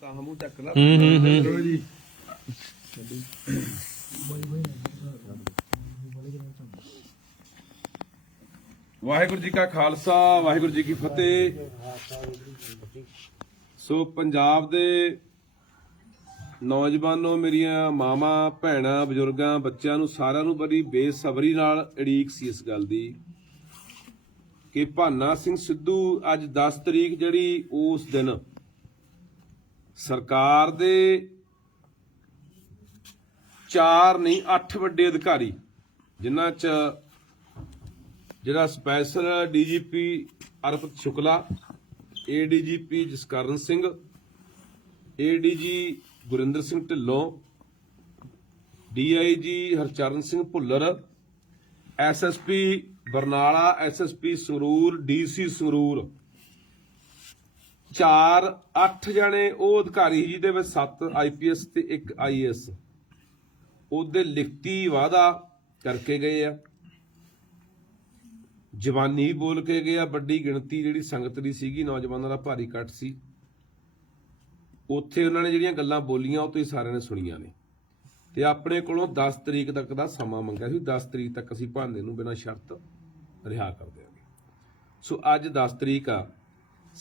ਤਾਂ ਹਮੂ ਜੀ ਵਾਹਿਗੁਰੂ ਜੀ ਕਾ ਖਾਲਸਾ ਵਾਹਿਗੁਰੂ ਜੀ ਕੀ ਫਤਿਹ ਸੋ ਪੰਜਾਬ ਦੇ ਨੌਜਵਾਨੋ ਮੇਰੀਆਂ ਮਾਮਾ ਭੈਣਾ ਬਜ਼ੁਰਗਾਂ ਬੱਚਿਆਂ ਨੂੰ ਸਾਰਿਆਂ ਨੂੰ ਬੜੀ ਬੇਸਬਰੀ ਨਾਲ ਅੜੀਕ ਸੀ ਇਸ ਗੱਲ ਦੀ ਕਿ ਭਾਨਾ ਸਿੰਘ ਸਿੱਧੂ ਅੱਜ 10 ਤਰੀਕ ਜਿਹੜੀ ਉਸ ਦਿਨ ਸਰਕਾਰ ਦੇ ਚਾਰ ਨਹੀਂ ਅੱਠ ਵੱਡੇ ਅਧਿਕਾਰੀ ਜਿਨ੍ਹਾਂ 'ਚ ਜਿਹੜਾ special DGP Arpit Shukla ADGP Jaskaran Singh ADG Gurinder Singh Dhillon DIG Harcharan Singh Bhullar SSP Barnala SSP Sangrur DC Sangrur ਚਾਰ 8 ਜਣੇ ਉਹ ਅਧਿਕਾਰੀ ਜਿਹਦੇ ਵਿੱਚ 7 ਆਈਪੀਐਸ ਤੇ 1 ਆਈਐਸ ਉਹਦੇ ਲਿਖਤੀ ਵਾਦਾ ਕਰਕੇ ਗਏ ਆ ਜਵਾਨੀ ਬੋਲ ਕੇ ਗਏ ਆ ਵੱਡੀ ਗਿਣਤੀ ਜਿਹੜੀ ਸੰਗਤ ਦੀ ਸੀਗੀ ਨੌਜਵਾਨਾਂ ਦਾ ਭਾਰੀ ਕੱਟ ਸੀ ਉੱਥੇ ਉਹਨਾਂ ਨੇ ਜਿਹੜੀਆਂ ਗੱਲਾਂ ਬੋਲੀਆਂ ਉਹ ਤੁਸੀਂ ਸਾਰਿਆਂ ਨੇ ਸੁਣੀਆਂ ਨੇ ਤੇ ਆਪਣੇ ਕੋਲੋਂ 10 ਤਰੀਕ ਤੱਕ ਦਾ ਸਮਾਂ ਮੰਗਿਆ ਸੀ 10 ਤਰੀਕ ਤੱਕ ਅਸੀਂ ਭਾਂਦੇ ਨੂੰ ਬਿਨਾਂ ਸ਼ਰਤ ਰਿਹਾ ਕਰ ਦਿਆਂਗੇ ਸੋ ਅੱਜ 10 ਤਰੀਕ ਆ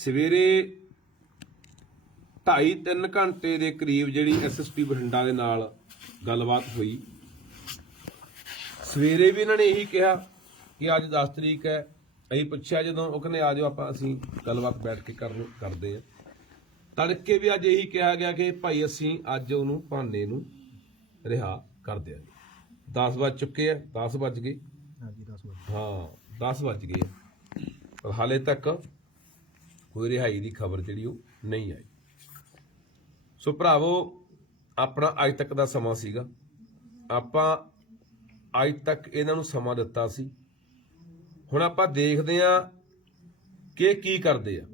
ਸਵੇਰੇ 25 3 ਘੰਟੇ ਦੇ ਕਰੀਬ ਜਿਹੜੀ ਐਸਐਸਪੀ ਬਠਿੰਡਾ ਦੇ ਨਾਲ ਗੱਲਬਾਤ ਹੋਈ ਸਵੇਰੇ ਵੀ ਇਹਨਾਂ ਨੇ ਇਹੀ ਕਿਹਾ ਕਿ ਅੱਜ 10 ਤਰੀਕ ਹੈ ਅਸੀਂ ਪੁੱਛਿਆ ਜਦੋਂ ਉਹ ਕਹਿੰਦੇ ਆ ਜਾਓ ਆਪਾਂ ਅਸੀਂ ਗੱਲਬਾਤ ਬੈਠ ਕੇ ਕਰ ਕਰਦੇ ਆ ਤੜਕੇ ਵੀ ਅੱਜ ਇਹੀ ਕਿਹਾ ਗਿਆ ਕਿ ਭਾਈ ਅਸੀਂ ਅੱਜ ਉਹਨੂੰ ਭਾਨੇ ਨੂੰ ਰਿਹਾ ਕਰ ਦਿਆਂਗੇ 10 ਵਜ ਚੁੱਕੇ ਆ 10 ਵਜ ਗਏ ਹਾਂਜੀ 10 ਹਾਂ 10 ਵਜ ਗਏ ਪਰ ਹਾਲੇ ਤੱਕ ਕੋਈ ਰਿਹਾਈ ਦੀ ਖਬਰ ਜਿਹੜੀ ਉਹ ਨਹੀਂ ਆਈ ਸੋ ਭਰਾਵੋ ਆਪਣਾ ਅੱਜ ਤੱਕ ਦਾ ਸਮਾਂ ਸੀਗਾ ਆਪਾਂ ਅੱਜ ਤੱਕ ਇਹਨਾਂ ਨੂੰ ਸਮਾਂ ਦਿੱਤਾ ਸੀ ਹੁਣ ਆਪਾਂ ਦੇਖਦੇ ਆ ਕਿ ਕੀ ਕਰਦੇ ਆ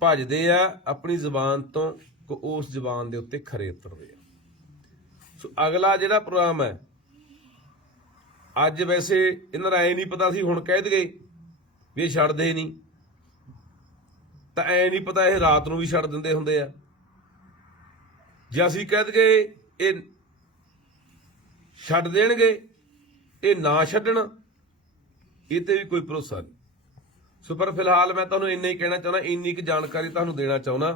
ਭੱਜਦੇ ਆ ਆਪਣੀ ਜ਼ੁਬਾਨ ਤੋਂ ਕਿ ਉਸ ਜ਼ੁਬਾਨ ਦੇ ਉੱਤੇ ਖਰੇ ਉਤਰਦੇ ਆ ਸੋ ਅਗਲਾ ਜਿਹੜਾ ਪ੍ਰੋਗਰਾਮ ਹੈ ਅੱਜ ਵੈਸੇ ਇਹਨਾਂ ਰਾਏ ਨਹੀਂ ਪਤਾ ਸੀ ਹੁਣ ਕਹਿ ਦਗੇ ਵੀ ਇਹ ਛੱਡਦੇ ਨਹੀਂ ਤਾਂ ਐ ਨਹੀਂ ਪਤਾ ਇਹ ਰਾਤ ਨੂੰ ਵੀ ਛੱਡ ਦਿੰਦੇ ਹੁੰਦੇ ਆ ਜੇ ਅਸੀਂ ਕਹਿ ਦਈਏ ਇਹ ਛੱਡ ਦੇਣਗੇ ਇਹ ਨਾ ਛੱਡਣ ਇਹ ਤੇ ਵੀ ਕੋਈ ਭਰੋਸਾ ਨਹੀਂ ਸੋ ਪਰ ਫਿਲਹਾਲ ਮੈਂ ਤੁਹਾਨੂੰ ਇੰਨਾ ਹੀ ਕਹਿਣਾ ਚਾਹੁੰਦਾ ਇੰਨੀ ਕੁ ਜਾਣਕਾਰੀ ਤੁਹਾਨੂੰ ਦੇਣਾ ਚਾਹੁੰਦਾ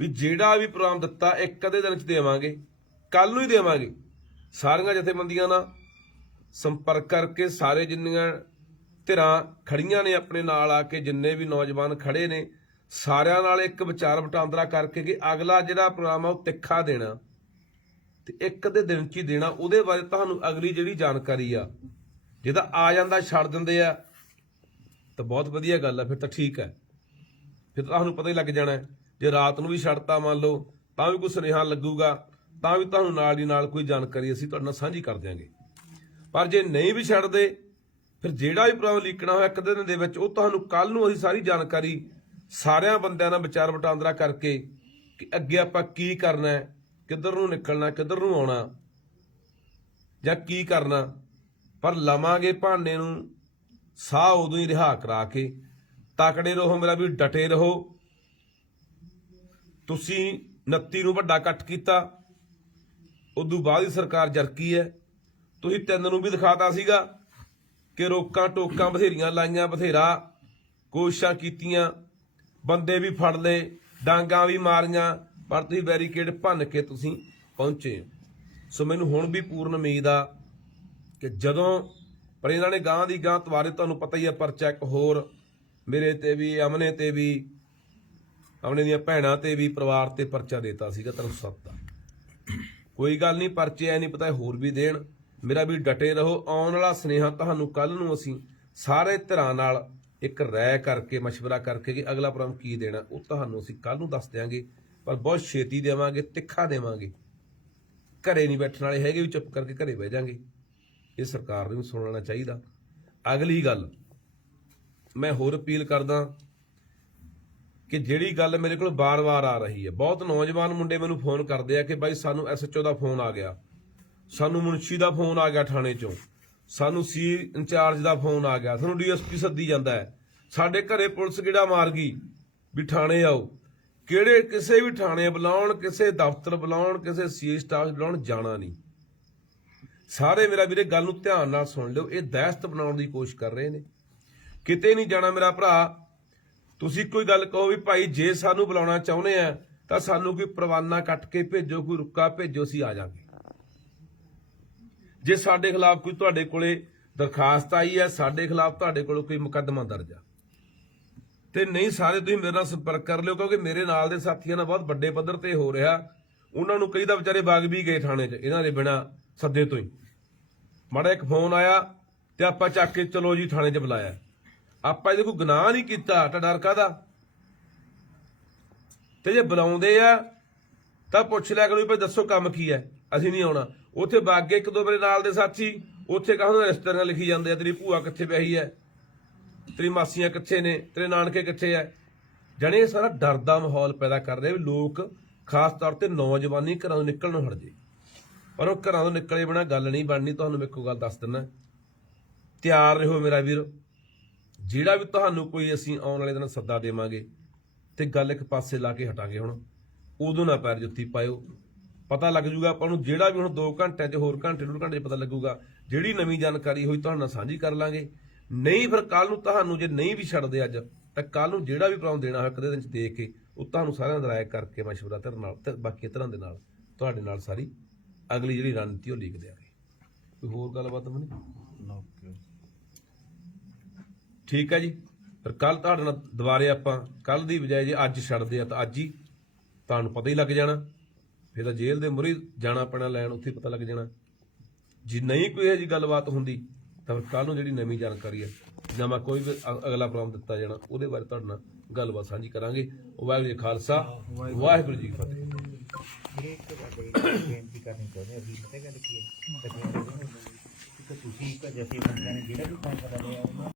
ਵੀ ਜਿਹੜਾ ਵੀ ਪ੍ਰੋਗਰਾਮ ਦਿੱਤਾ ਇੱਕ ਅਦੇ ਦਿਨ ਚ ਦੇਵਾਂਗੇ ਕੱਲ ਨੂੰ ਹੀ ਦੇਵਾਂਗੇ ਸਾਰੀਆਂ ਜਥੇਬੰਦੀਆਂ ਨਾਲ ਸੰਪਰਕ ਕਰਕੇ ਸਾਰੇ ਜਿੰਨੀਆਂ ਧਿਰਾਂ ਖੜੀਆਂ ਨੇ ਆਪਣੇ ਨਾਲ ਆ ਕੇ ਜਿੰਨੇ ਵੀ ਨੌਜਵਾਨ ਖੜੇ ਨੇ ਸਾਰਿਆਂ ਨਾਲ ਇੱਕ ਵਿਚਾਰ ਵਟਾਂਦਰਾ ਕਰਕੇ ਕਿ ਅਗਲਾ ਜਿਹੜਾ ਪ੍ਰੋਗਰਾਮ ਆ ਉਹ ਤਿੱਖਾ ਦੇਣਾ ਤੇ ਇੱਕ ਦੇ ਦਿਨ ਚ ਹੀ ਦੇਣਾ ਉਹਦੇ ਬਾਰੇ ਤੁਹਾਨੂੰ ਅਗਲੀ ਜਿਹੜੀ ਜਾਣਕਾਰੀ ਆ ਜਿਹਦਾ ਆ ਜਾਂਦਾ ਛੱਡ ਦਿੰਦੇ ਆ ਤਾਂ ਬਹੁਤ ਵਧੀਆ ਗੱਲ ਆ ਫਿਰ ਤਾਂ ਠੀਕ ਆ ਫਿਰ ਤੁਹਾਨੂੰ ਪਤਾ ਹੀ ਲੱਗ ਜਾਣਾ ਜੇ ਰਾਤ ਨੂੰ ਵੀ ਛੱਡਤਾ ਮੰਨ ਲਓ ਤਾਂ ਵੀ ਕੋਈ ਸੁਨੇਹਾ ਲੱਗੂਗਾ ਤਾਂ ਵੀ ਤੁਹਾਨੂੰ ਨਾਲ ਦੀ ਨਾਲ ਕੋਈ ਜਾਣਕਾਰੀ ਅਸੀਂ ਤੁਹਾਡੇ ਨਾਲ ਸਾਂਝੀ ਕਰ ਦਿਆਂਗੇ ਪਰ ਜੇ ਨਹੀਂ ਵੀ ਛੱਡਦੇ ਫਿਰ ਜਿਹੜਾ ਵੀ ਪ੍ਰੋਗਰਾਮ ਲੀਕਣਾ ਹੋਇਆ ਇੱਕ ਦਿਨ ਦੇ ਵਿੱਚ ਉਹ ਤੁਹਾਨੂੰ ਕੱਲ ਨੂੰ ਅਸੀਂ ਸਾਰੀ ਜਾਣਕਾਰੀ ਸਾਰਿਆਂ ਬੰਦਿਆਂ ਨਾਲ ਵਿਚਾਰ ਵਟਾਂਦਰਾ ਕਰਕੇ ਕਿ ਅੱਗੇ ਆਪਾਂ ਕੀ ਕਰਨਾ ਹੈ ਕਿੱਧਰ ਨੂੰ ਨਿਕਲਣਾ ਕਿੱਧਰ ਨੂੰ ਆਉਣਾ ਜਾਂ ਕੀ ਕਰਨਾ ਪਰ ਲਵਾਂਗੇ ਭਾਂਡੇ ਨੂੰ ਸਾਹ ਉਦੋਂ ਹੀ ਰਿਹਾ ਕਰਾ ਕੇ ਤਕੜੇ ਰਹੋ ਮੇਰਾ ਵੀ ਡਟੇ ਰਹੋ ਤੁਸੀਂ 29 ਨੂੰ ਵੱਡਾ ਕੱਟ ਕੀਤਾ ਉਦੋਂ ਬਾਅਦ ਹੀ ਸਰਕਾਰ ਜਰਕੀ ਹੈ ਤੁਸੀਂ ਤਿੰਨ ਨੂੰ ਵੀ ਦਿਖਾਤਾ ਸੀਗਾ ਕਿ ਰੋਕਾਂ ਟੋਕਾਂ ਬਥੇਰੀਆਂ ਲਾਈਆਂ ਬਥੇਰਾ ਕੋਸ਼ਿਸ਼ਾਂ ਕੀਤੀਆਂ ਬੰਦੇ ਵੀ ਫੜ ਲਏ ਡਾਂਗਾਂ ਵੀ ਮਾਰੀਆਂ ਪਰ ਤੁਸੀਂ ਬੈਰੀਕੇਡ ਭੰਨ ਕੇ ਤੁਸੀਂ ਪਹੁੰਚੇ ਸੋ ਮੈਨੂੰ ਹੁਣ ਵੀ ਪੂਰਨ ਉਮੀਦ ਆ ਕਿ ਜਦੋਂ ਪਰ ਇਹਨਾਂ ਨੇ ਗਾਂ ਦੀ ਗਾਂ ਤਵਾਰੇ ਤੁਹਾਨੂੰ ਪਤਾ ਹੀ ਆ ਪਰ ਚੈੱਕ ਹੋਰ ਮੇਰੇ ਤੇ ਵੀ ਅਮਨੇ ਤੇ ਵੀ ਆਪਣੇ ਦੀਆਂ ਭੈਣਾਂ ਤੇ ਵੀ ਪਰਿਵਾਰ ਤੇ ਪਰਚਾ ਦਿੱਤਾ ਸੀਗਾ ਸਭ ਦਾ ਕੋਈ ਗੱਲ ਨਹੀਂ ਪਰਚੇ ਐ ਨਹੀਂ ਪਤਾ ਹੋਰ ਵੀ ਦੇਣ ਮੇਰਾ ਵੀ ਡਟੇ ਰਹੋ ਆਉਣ ਵਾਲਾ ਸਨੇਹਾ ਤੁਹਾਨੂੰ ਕੱਲ ਨੂੰ ਅਸੀਂ ਸਾਰੇ ਧਿਰਾਂ ਨਾਲ ਇੱਕ ਰਾਇ ਕਰਕੇ مشورہ ਕਰਕੇ ਕਿ ਅਗਲਾ ਪ੍ਰੋਗਰਾਮ ਕੀ ਦੇਣਾ ਉਹ ਤੁਹਾਨੂੰ ਅਸੀਂ ਕੱਲ ਨੂੰ ਦੱਸ ਦਿਆਂਗੇ ਪਰ ਬਹੁਤ ਛੇਤੀ ਦੇਵਾਂਗੇ ਤਿੱਖਾ ਦੇਵਾਂਗੇ ਘਰੇ ਨਹੀਂ ਬੈਠਣ ਵਾਲੇ ਹੈਗੇ ਵੀ ਚੁੱਪ ਕਰਕੇ ਘਰੇ ਬਹਿ ਜਾਾਂਗੇ ਇਹ ਸਰਕਾਰ ਨੂੰ ਸੁਣਨਾ ਚਾਹੀਦਾ ਅਗਲੀ ਗੱਲ ਮੈਂ ਹੋਰ ਅਪੀਲ ਕਰਦਾ ਕਿ ਜਿਹੜੀ ਗੱਲ ਮੇਰੇ ਕੋਲ ਬਾਰ-ਬਾਰ ਆ ਰਹੀ ਹੈ ਬਹੁਤ ਨੌਜਵਾਨ ਮੁੰਡੇ ਮੈਨੂੰ ਫੋਨ ਕਰਦੇ ਆ ਕਿ ਬਾਈ ਸਾਨੂੰ ਐਸਐਚਓ ਦਾ ਫੋਨ ਆ ਗਿਆ ਸਾਨੂੰ ਮੁਨਸ਼ੀ ਦਾ ਫੋਨ ਆ ਗਿਆ ਥਾਣੇ ਚੋਂ ਸਾਨੂੰ ਸੀ ਇੰਚਾਰਜ ਦਾ ਫੋਨ ਆ ਗਿਆ ਸਾਨੂੰ ਡੀਐਸਪੀ ਸੱਦੀ ਜਾਂਦਾ ਸਾਡੇ ਘਰੇ ਪੁਲਿਸ ਕਿਹੜਾ ਮਾਰ ਗਈ ਵੀ ਥਾਣੇ ਆਓ ਕਿਹੜੇ ਕਿਸੇ ਵੀ ਥਾਣੇ ਬੁਲਾਉਣ ਕਿਸੇ ਦਫ਼ਤਰ ਬੁਲਾਉਣ ਕਿਸੇ ਸੀਏ ਸਟਾਫ ਬੁਲਾਉਣ ਜਾਣਾ ਨਹੀਂ ਸਾਰੇ ਮੇਰਾ ਵੀਰੇ ਗੱਲ ਨੂੰ ਧਿਆਨ ਨਾਲ ਸੁਣ ਲਿਓ ਇਹ ਦਹਿਸ਼ਤ ਬਣਾਉਣ ਦੀ ਕੋਸ਼ਿਸ਼ ਕਰ ਰਹੇ ਨੇ ਕਿਤੇ ਨਹੀਂ ਜਾਣਾ ਮੇਰਾ ਭਰਾ ਤੁਸੀਂ ਕੋਈ ਗੱਲ ਕਹੋ ਵੀ ਭਾਈ ਜੇ ਸਾਨੂੰ ਬੁਲਾਉਣਾ ਚਾਹੁੰਦੇ ਆ ਤਾਂ ਸਾਨੂੰ ਕੋਈ ਪ੍ਰਵਾਨਾ ਕੱਟ ਕੇ ਭੇਜੋ ਕੋਈ ਰੁੱਕਾ ਭੇਜੋ ਸੀ ਆ ਜਾਗੇ ਜੇ ਸਾਡੇ ਖਿਲਾਫ ਕੋਈ ਤੁਹਾਡੇ ਕੋਲੇ ਦਰਖਾਸਤ ਆਈ ਹੈ ਸਾਡੇ ਖਿਲਾਫ ਤੁਹਾਡੇ ਕੋਲ ਕੋਈ ਮੁਕੱਦਮਾ ਦਰਜ ਆ ਤੇ ਨਹੀਂ ਸਾਰੇ ਤੁਸੀਂ ਮੇਰੇ ਨਾਲ ਸੰਪਰਕ ਕਰ ਲਿਓ ਕਿਉਂਕਿ ਮੇਰੇ ਨਾਲ ਦੇ ਸਾਥੀਆਂ ਨਾਲ ਬਹੁਤ ਵੱਡੇ ਪੱਧਰ ਤੇ ਹੋ ਰਿਹਾ ਉਹਨਾਂ ਨੂੰ ਕਈ ਦਾ ਵਿਚਾਰੇ ਬਾਗ ਵੀ ਗਏ ਥਾਣੇ 'ਚ ਇਹਨਾਂ ਦੇ ਬਿਨਾ ਸੱਦੇ ਤੋਂ ਹੀ ਮਾੜਾ ਇੱਕ ਫੋਨ ਆਇਆ ਤੇ ਆਪਾਂ ਚੱਕ ਕੇ ਚਲੋ ਜੀ ਥਾਣੇ 'ਚ ਬੁਲਾਇਆ ਆਪਾਂ ਇਹਦੇ ਕੋਈ ਗੁਨਾਹ ਨਹੀਂ ਕੀਤਾ ਤਾਂ ਡਰ ਕਾਦਾ ਤੇ ਜੇ ਬੁਲਾਉਂਦੇ ਆ ਤਾਂ ਪੁੱਛ ਲਿਆ ਕਰੋ ਵੀ ਦੱਸੋ ਕੰਮ ਕੀ ਹੈ ਅਸੀਂ ਨਹੀਂ ਆਉਣਾ ਉੱਥੇ ਬਾਗੇ ਇੱਕ ਦੋ ਮੇਰੇ ਨਾਲ ਦੇ ਸਾਥੀ ਉੱਥੇ ਕਹਿੰਦੇ ਰਿਸ਼ਤੇਦਾਰਾਂ ਲਿਖੀ ਜਾਂਦੇ ਆ ਤੇਰੀ ਭੂਆ ਕਿੱਥੇ ਪਈ ਐ ਤੇਰੀ ਮਾਸੀਆਂ ਕਿੱਥੇ ਨੇ ਤੇਰੇ ਨਾਨਕੇ ਕਿੱਥੇ ਐ ਜਣੇ ਇਹ ਸਾਰਾ ਡਰ ਦਾ ਮਾਹੌਲ ਪੈਦਾ ਕਰ ਵੀ ਲੋਕ ਖਾਸ ਤੌਰ ਤੇ ਨੌਜਵਾਨੀ ਘਰਾਂ ਤੋਂ ਨਿਕਲਣ ਨੂੰ ਹਟ ਜੇ ਪਰ ਉਹ ਘਰਾਂ ਤੋਂ ਨਿਕਲੇ ਬਿਨਾ ਗੱਲ ਨਹੀਂ ਬਣਨੀ ਤੁਹਾਨੂੰ ਮੈਂ ਇੱਕੋ ਗੱਲ ਦੱਸ ਦਿੰਨਾ ਤਿਆਰ ਰਹੋ ਮੇਰਾ ਵੀਰ ਜਿਹੜਾ ਵੀ ਤੁਹਾਨੂੰ ਕੋਈ ਅਸੀਂ ਆਉਣ ਵਾਲੇ ਦਿਨ ਸੱਦਾ ਦੇਵਾਂਗੇ ਤੇ ਗੱਲ ਇੱਕ ਪਾਸੇ ਲਾ ਕੇ ਹਟਾਂਗੇ ਹੁਣ ਉਦੋਂ ਨਾ ਪੈਰ ਜੁੱਤੀ ਪਾਇਓ ਪਤਾ ਲੱਗ ਜੂਗਾ ਆਪਾਂ ਨੂੰ ਜਿਹੜਾ ਵੀ ਹੁਣ 2 ਘੰਟਿਆਂ 'ਚ ਹੋਰ ਘੰਟੇ ਡੂਢ ਘੰਟੇ 'ਚ ਪਤਾ ਲੱਗੂਗਾ ਜਿਹੜੀ ਨਵੀਂ ਜਾਣਕਾਰੀ ਹੋਈ ਤੁਹਾਨੂੰ ਨਾਲ ਸਾਂਝੀ ਕਰ ਲਾਂਗੇ ਨਹੀਂ ਫਿਰ ਕੱਲ ਨੂੰ ਤੁਹਾਨੂੰ ਜੇ ਨਹੀਂ ਵੀ ਛੱਡਦੇ ਅੱਜ ਤਾਂ ਕੱਲ ਨੂੰ ਜਿਹੜਾ ਵੀ ਪ੍ਰੋਗਰਾਮ ਦੇਣਾ ਹੋਇਆ ਕਦੇ ਦਿਨ 'ਚ ਦੇਖ ਕੇ ਉਹ ਤੁਹਾਨੂੰ ਸਾਰਿਆਂ ਦਾ ਰਾਏ ਕਰਕੇ ਮਸ਼ਵਰਾ ਤੇ ਨਾਲ ਤੇ ਬਾਕੀ ਤਰ੍ਹਾਂ ਦੇ ਨਾਲ ਤੁਹਾਡੇ ਨਾਲ ਸਾਰੀ ਅਗਲੀ ਜਿਹੜੀ ਰਣਨੀਤੀ ਉਹ ਲਿਖ ਦਿਆਂਗੇ ਕੋਈ ਹੋਰ ਗੱਲਬਾਤ ਮਨੀ ਠੀਕ ਹੈ ਜੀ ਫਿਰ ਕੱਲ ਤੁਹਾਡੇ ਨਾਲ ਦੁਬਾਰੇ ਆਪਾਂ ਕੱਲ ਦੀ ਬਜਾਏ ਜੇ ਅੱਜ ਛੱਡਦੇ ਆ ਤਾਂ ਅੱਜ ਹੀ ਤੁਹਾਨੂੰ ਪਤਾ ਹੀ ਲੱਗ ਜਾਣਾ ਫਿਰ ਤਾਂ ਜੇਲ੍ਹ ਦੇ ਮੁਰੀ ਜਾਣਾ ਪੈਣਾ ਲੈਣ ਉੱਥੇ ਪਤਾ ਲੱਗ ਜਾਣਾ ਜੇ ਨਹੀਂ ਕੋਈ ਇਹ ਜੀ ਗੱਲਬਾਤ ਹੁੰਦੀ ਤਾਂ ਕੱਲ ਨੂੰ ਜਿਹੜੀ ਨਵੀਂ ਜਾਣਕਾਰੀ ਹੈ ਜਾਂ ਮੈਂ ਕੋਈ ਵੀ ਅਗਲਾ ਪ੍ਰੋਗਰਾਮ ਦਿੱਤਾ ਜਾਣਾ ਉਹਦੇ ਬਾਰੇ ਤੁਹਾਡੇ ਨਾਲ ਗੱਲਬਾਤ ਸਾਂਝੀ ਕਰਾਂਗੇ ਵਾਹਿਗੁਰੂ ਜੀ ਖਾਲਸਾ ਵਾਹਿਗੁਰੂ ਜੀ ਕੀ ਫਤਿਹ ਇੱਕ ਕਰਨੀ ਕਿ ਤੁਸੀਂ ਜਿਹੜਾ ਵੀ ਕੰਮ ਕਰਦਾ ਹੈ